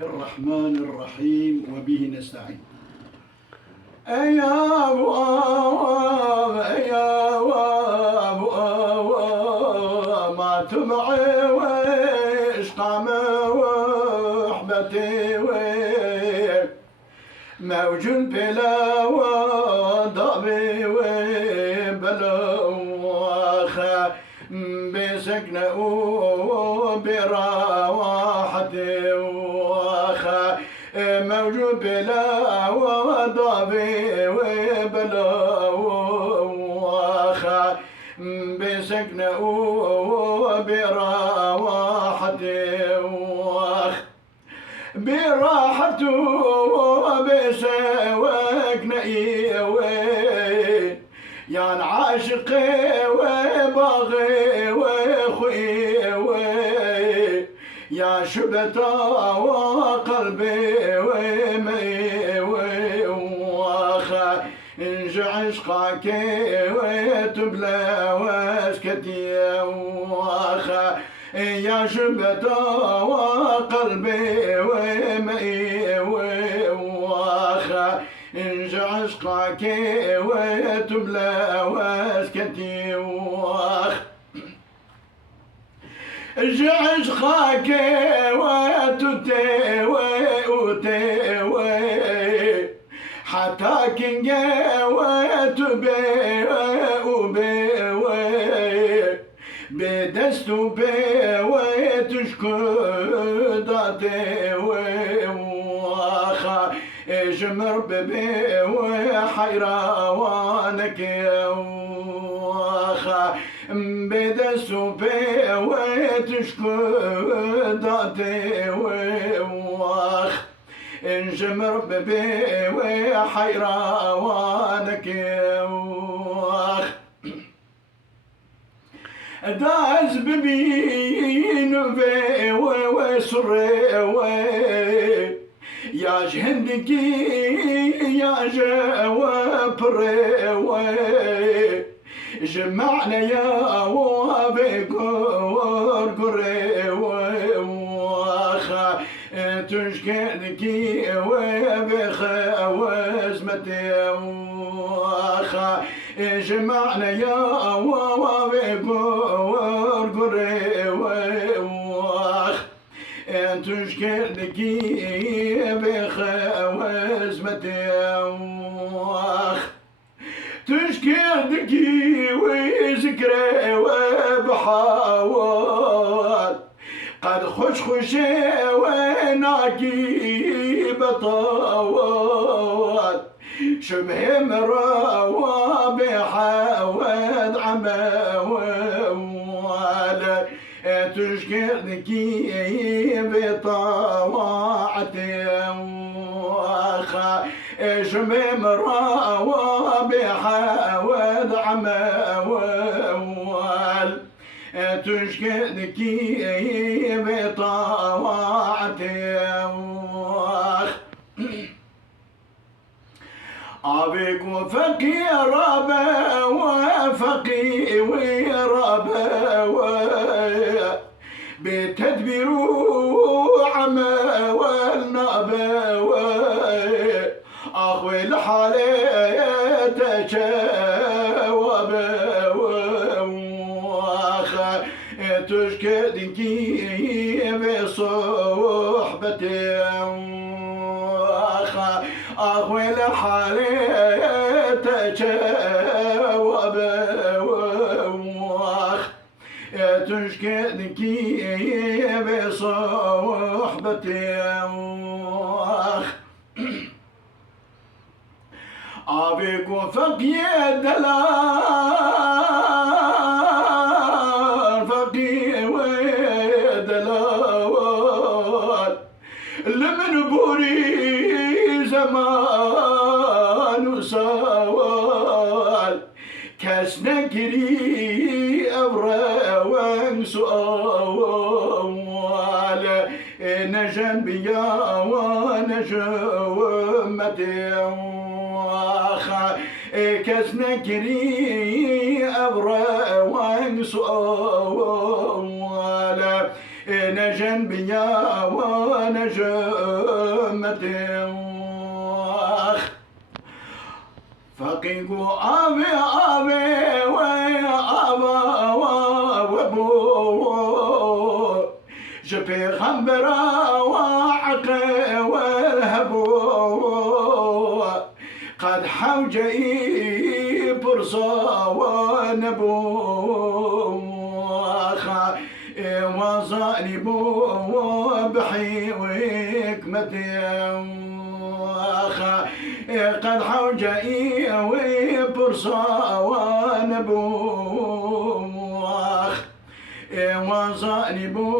الرحمن الرحيم وبه نستعين. يا أبو يا أبو ما تبعي ويش قام وحبتي موجود بلا وضبي وبلا وخا بسكنه وبراحتي موجود بلا وضبي وبلا وخا بسكنه وبراحتي براحته وبسواك نئي يا عاشقي وباغي وخوي يا شبتا وقلبي ومي وخا انج عشقك وتبلى واسكتي وخا يا شبتا وقلبي ومي وخا انج عشقك وتبلى واسكتي وخا عشقك وتتي وتي حتى كنجا وتبي وبي بدستو بي وتشكداتي وخا جمر ببي وحيرانك وخا بدستو بي وتشكداتي وخا جمر ببي وحيرانك وخا داز ببين في وسري يا جهندكي يا جوابري جمعنا يا وابقور قري وخا تشكدكي وبخا وزمتي وخا جمعنا يا وابقور قري وخا تشكدكي بخا وزمتي وخا تشكدكي وذكرى وبحاول قد خشخشي وناكي بطاول شبه مرا وبحاول عماول تشكدكي بطاعتي وخا شبه مرا وبحاول عماول تشكدكي بطاعتي أبيك وفقي رابا وفقي ورابا بتدبير عما والنابا أخوي الحالي تجاوبا وخا تشكدكي بصحبتي وخا أخوي الحالي تجاوب وخا تشكدكي بصحبتي وخا أبيك وفقي الدلال فقي ودلال لمن بوري زمان وسوال كسنكري أبرا وسؤال نجن بيا ونجمتي وخا كسنكري أبرا وسؤال نجن نجن بيا ونجمة فقيقو أبي ويا أبا وابو جبي خمبرا وعقي والهبو قد حوجي برصا ونبو وصالبو بحي وكمتي قد حوجي وبرصا ونبو وصالبو